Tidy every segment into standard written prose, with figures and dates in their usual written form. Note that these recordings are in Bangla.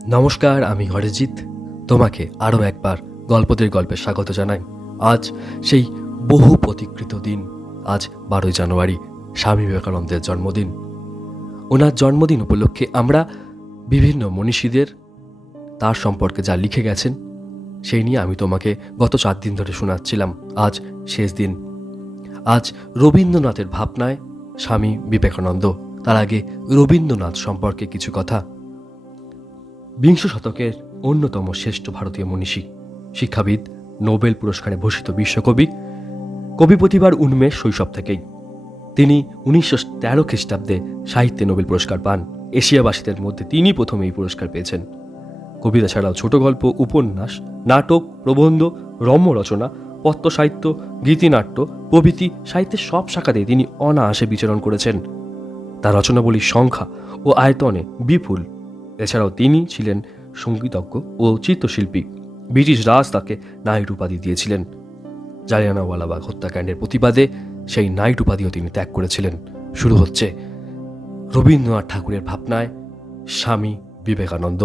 নমস্কার, আমি অরিজিৎ। তোমাকে আরও একবার গল্পদের গল্পে স্বাগত জানাই। আজ সেই বহু প্রতীক্ষিত দিন। আজ 12ই জানুয়ারি, স্বামী বিবেকানন্দের জন্মদিন। ওনার জন্মদিন উপলক্ষে আমরা বিভিন্ন মনীষীদের তার সম্পর্কে যা লিখে গেছেন সেই নিয়ে আমি তোমাকে গত 4 দিন ধরে শোনাচ্ছিলাম। আজ শেষ দিন। আজ রবীন্দ্রনাথের ভাবনায় স্বামী বিবেকানন্দ। তার আগে রবীন্দ্রনাথ সম্পর্কে কিছু কথা। বিংশ শতকের অন্যতম শ্রেষ্ঠ ভারতীয় মনীষী, শিক্ষাবিদ, নোবেল পুরস্কারে ভূষিত বিশ্বকবি। কবি প্রতিভার উন্মেষ শৈশব থেকেই। তিনি 1913 খ্রিস্টাব্দে সাহিত্যে নোবেল পুরস্কার পান। এশিয়াবাসীদের মধ্যে তিনি প্রথম এই পুরস্কার পেয়েছেন। কবিতা ছাড়াও ছোট গল্প, উপন্যাস, নাটক, প্রবন্ধ, রম্য রচনা, পত্র সাহিত্য, গীতিনাট্য প্রভৃতি সাহিত্যের সব শাখাতেই তিনি অনায়াসে বিচরণ করেছেন। তার রচনাবলীর সংখ্যা ও আয়তনে বিপুল। এছাড়াও তিনি ছিলেন সঙ্গীতজ্ঞ ও চিত্রশিল্পী। ব্রিটিশ রাজ তাকে নাইট উপাধি দিয়েছিলেন। জালিয়ানওয়ালাবাগ হত্যাকাণ্ডের প্রতিবাদে সেই নাইট উপাধিও তিনি ত্যাগ করেছিলেন। শুরু হচ্ছে রবীন্দ্রনাথ ঠাকুরের ভাবনায় স্বামী বিবেকানন্দ।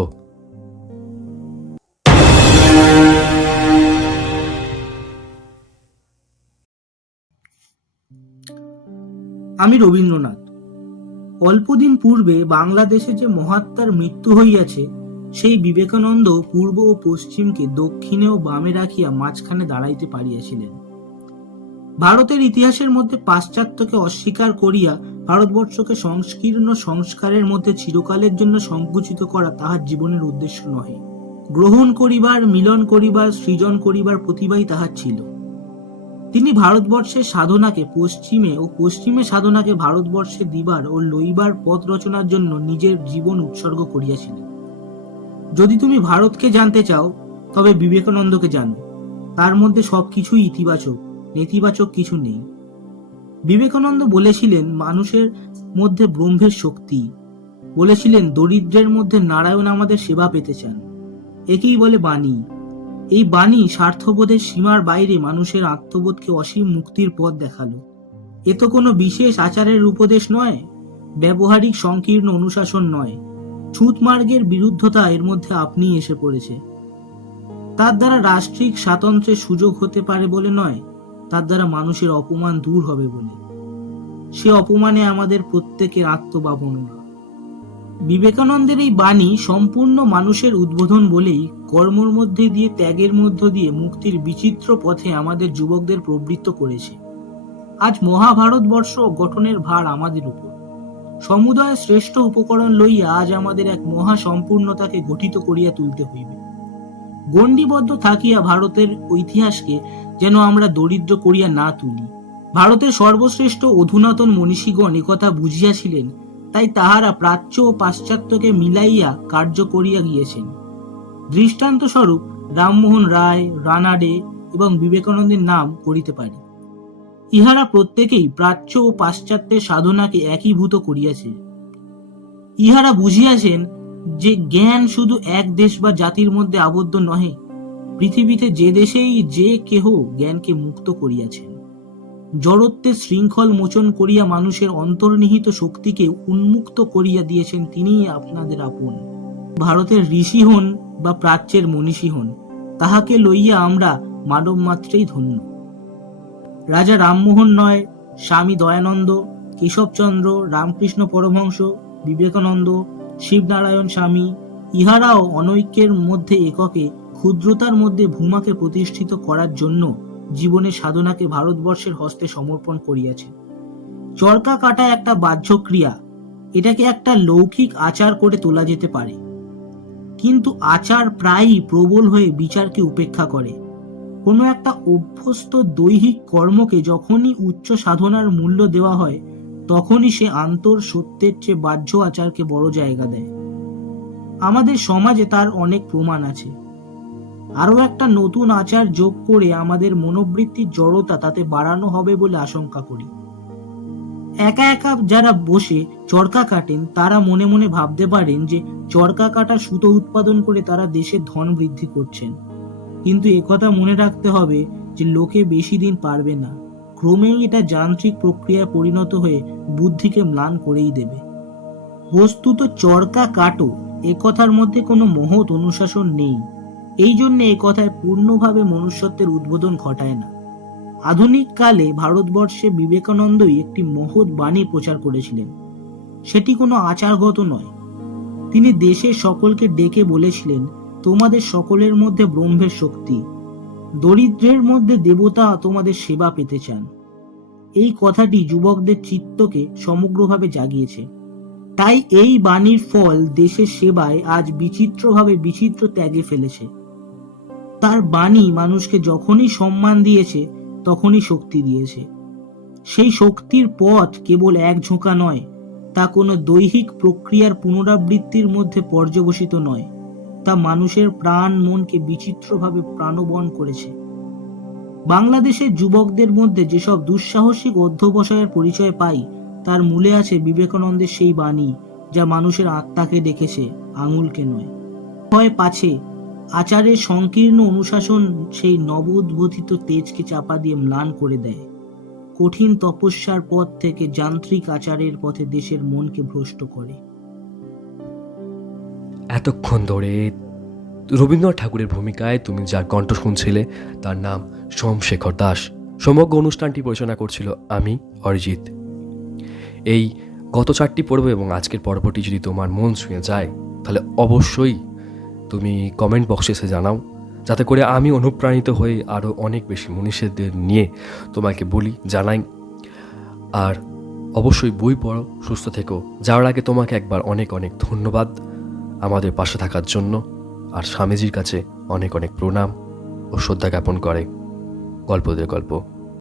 আমি রবীন্দ্রনাথ। অল্পদিন পূর্বে বাংলাদেশে যে মহাত্মার মৃত্যু হইয়াছে, সেই বিবেকানন্দ পূর্ব ও পশ্চিমকে দক্ষিণে ও বামে রাখিয়া মাঝখানে দাঁড়াইতে পারিয়াছিলেন। ভারতের ইতিহাসের মধ্যে পাশ্চাত্যকে অস্বীকার করিয়া ভারতবর্ষকে সংকীর্ণ সংস্কারের মধ্যে চিরকালের জন্য সংকুচিত করা তাহার জীবনের উদ্দেশ্য নহে। গ্রহণ করিবার, মিলন করিবার, সৃজন করিবার প্রতিভাই তাহার ছিল। তিনি ভারতবর্ষের সাধনাকে পশ্চিমে ও পশ্চিমের সাধনাকে ভারতবর্ষে দিবার ও লইবার পথ রচনার জন্য নিজের জীবন উৎসর্গ করিয়াছিলেন। যদি তুমি ভারতকে জানতে চাও, তবে বিবেকানন্দকে জানো। তার মধ্যে সবকিছুই ইতিবাচক, নেতিবাচক কিছু নেই। বিবেকানন্দ বলেছিলেন মানুষের মধ্যে ব্রহ্মের শক্তি। বলেছিলেন দরিদ্রের মধ্যে নারায়ণ আমাদের সেবা পেতে চান। একেই বলে বাণী। এই বাণী স্বার্থবোধের সীমার বাইরে মানুষের আত্মবোধকে অসীম মুক্তির পথ দেখালো। এ তো কোনো বিশেষ আচারের উপদেশ নয়, ব্যবহারিক সংকীর্ণ অনুশাসন নয়। ছুঁতমার্গের বিরুদ্ধতা এর মধ্যে আপনি এসে পড়েছে। তার দ্বারা রাষ্ট্রিক স্বাতন্ত্র্যের সুযোগ হতে পারে বলে নয়, তার দ্বারা মানুষের অপমান দূর হবে বলে। সে অপমানে আমাদের প্রত্যেকের আত্মবাবনা। বিবেকানন্দের এই বাণী সম্পূর্ণ মানুষের উদ্বোধন বলেই কর্মর মধ্যে দিয়ে, ত্যাগের মধ্য দিয়ে মুক্তির বিচিত্র পথে আমাদের যুবকদের প্রবৃত্ত করেছে। আজ মহাভারতবর্ষ গঠনের ভার আমাদের উপর। সমুদয় শ্রেষ্ঠ উপকরণ লইয়া আজ আমাদের এক মহা সম্পূর্ণতাকে গঠিত করিয়া তুলতে হইবে। গণ্ডিবদ্ধ থাকিয়া ভারতের ইতিহাসকে যেন আমরা দরিদ্র করিয়া না তুলি। ভারতের সর্বশ্রেষ্ঠ অধুনাতন মনীষীগণ একথা বুঝিয়াছিলেন, তাই তাহারা প্রাচ্য ও পাশ্চাত্যকে মিলাইয়া কার্য করিয়া গিয়েছেন। দৃষ্টান্ত স্বরূপ রামমোহন রায়, রানাডে এবং বিবেকানন্দের নাম করিতে পারি। ইহারা প্রত্যেকেই প্রাচ্য ও পাশ্চাত্যের সাধনাকে একীভূত করিয়াছে। ইহারা বুঝিয়াছেন যে জ্ঞান শুধু এক দেশ বা জাতির মধ্যে আবদ্ধ নহে। পৃথিবীতে যে দেশেই যে কেহ জ্ঞানকে মুক্ত করিয়াছেন। জড়ত্বের শৃঙ্খল মোচন করিয়া মানুষের অন্তর্নিহিত শক্তিকে উন্মুক্ত করিয়া দিয়েছেন তিনিই আপনাদের আপন। ভারতের ঋষি হন বা প্রাচ্যের মনীষী হন, তাহাকে লইয়া আমরা মানব মাত্রেই ধন্য। রাজা রামমোহন নয়, স্বামী দয়ানন্দ, কেশবচন্দ্র, রামকৃষ্ণ পরমহংস, বিবেকানন্দ, শিবনারায়ণ স্বামী, ইহারাও অনৈক্যের মধ্যে এককে, ক্ষুদ্রতার মধ্যে ভূমাকে প্রতিষ্ঠিত করার জন্য জীবনের সাধনাকে ভারতবর্ষের হস্তে সমর্পণ করিয়াছে। চরকা কাটা একটা বাহ্য ক্রিয়া, এটাকে একটা লৌকিক আচার করে তোলা যেতে পারে, কিন্তু আচার প্রায়ই প্রবল হয়ে বিচারকে উপেক্ষা করে। কোনো একটা অভ্যস্ত দৈহিক কর্মকে যখনই উচ্চ সাধনার মূল্য দেওয়া হয়, তখনই সে আন্তর সত্যের চেয়ে বাহ্য আচারকে বড় জায়গা দেয়। আমাদের সমাজে তার অনেক প্রমাণ আছে। আরো একটা নতুন আচার যোগ করে আমাদের মনোবৃত্তির জড়তা তাতে বাড়ানো হবে বলে আশঙ্কা করি। একা একা যারা বসে চরকা কাটেন, তারা মনে মনে ভাবতে পারেন যে চরকা কাটা সুতো উৎপাদন করে তারা দেশের ধন বৃদ্ধি করছেন। কিন্তু একথা মনে রাখতে হবে যে লোকে বেশি দিন পারবে না। ক্রমেই এটা যান্ত্রিক প্রক্রিয়ায় পরিণত হয়ে বুদ্ধিকে ম্লান করেই দেবে। বস্তুত চরকা কাটো একথার মধ্যে কোনো মহৎ অনুশাসন নেই। এই জন্য এ কথায় পূর্ণভাবে মনুষ্যত্বের উদ্বোধন ঘটায় না। আধুনিক কালে ভারতবর্ষে বিবেকানন্দই একটি মহৎ বাণী প্রচার করেছিলেন। সেটি কোনো আচারগত নয়। তিনি দেশের সকলকে ডেকে বলেছিলেন, তোমাদের সকলের মধ্যে ব্রহ্মের শক্তি, দরিদ্রের মধ্যে দেবতা তোমাদের সেবা পেতে চান। এই কথাটি যুবকদের চিত্তকে সমগ্রভাবে জাগিয়েছে। তাই এই বাণীর ফল দেশের সেবায় আজ বিচিত্রভাবে বিচিত্র ত্যাগে ফেলেছে। তার বাণী মানুষকে যখনই সম্মান দিয়েছে তখনই শক্তি দিয়েছে। সেই শক্তির পথ কেবল এক ঝোঁকা নয়, তা কোনো দৈহিক প্রক্রিয়ার পুনরাবৃত্তির মধ্যে পর্যবসিত নয়, তা মানুষের প্রাণ মনকে বিচিত্রভাবে প্রাণবন করেছে। বাংলাদেশের যুবকদের মধ্যে যেসব দুঃসাহসিক অধ্যবসায়ের পরিচয় পাই, তার মূলে আছে বিবেকানন্দের সেই বাণী, যা মানুষের আত্মাকে ডেকেছে, আঙুলকে নয়। হয় পাছে আচারের সংকীর্ণ অনুশাসন সেই নব উদ্বোধিত তেজকে চাপা দিয়ে ম্লান করে দেয়, কঠিন তপস্যার পথ থেকে যান্ত্রিক আচারের পথে দেশের মনকে ভ্রষ্ট করে। এতক্ষণ ধরে রবীন্দ্রনাথ ঠাকুরের ভূমিকায় তুমি যার কণ্ঠ শুনছিলে তার নাম সোমশেখর দাস। সমগ্র অনুষ্ঠানটি পরিচালনা করছিল আমি, অরিজিৎ। এই গত 4টি পর্ব এবং আজকের পর্বটি যদি তোমার মন ছুঁয়ে যায়, তাহলে অবশ্যই তুমি কমেন্ট বক্সে এসে জানাও, যাতে করে আমি অনুপ্রাণিত হয়ে আরও অনেক বেশি মনীষীদের নিয়ে তোমাকে বলি, জানাই। আর অবশ্যই বই পড়ো, সুস্থ থেকো। যাওয়ার আগে তোমাকে একবার অনেক অনেক ধন্যবাদ আমাদের পাশে থাকার জন্য। আর স্বামীজির কাছে অনেক অনেক প্রণাম ও শ্রদ্ধা জ্ঞাপন করে গল্পদের গল্প।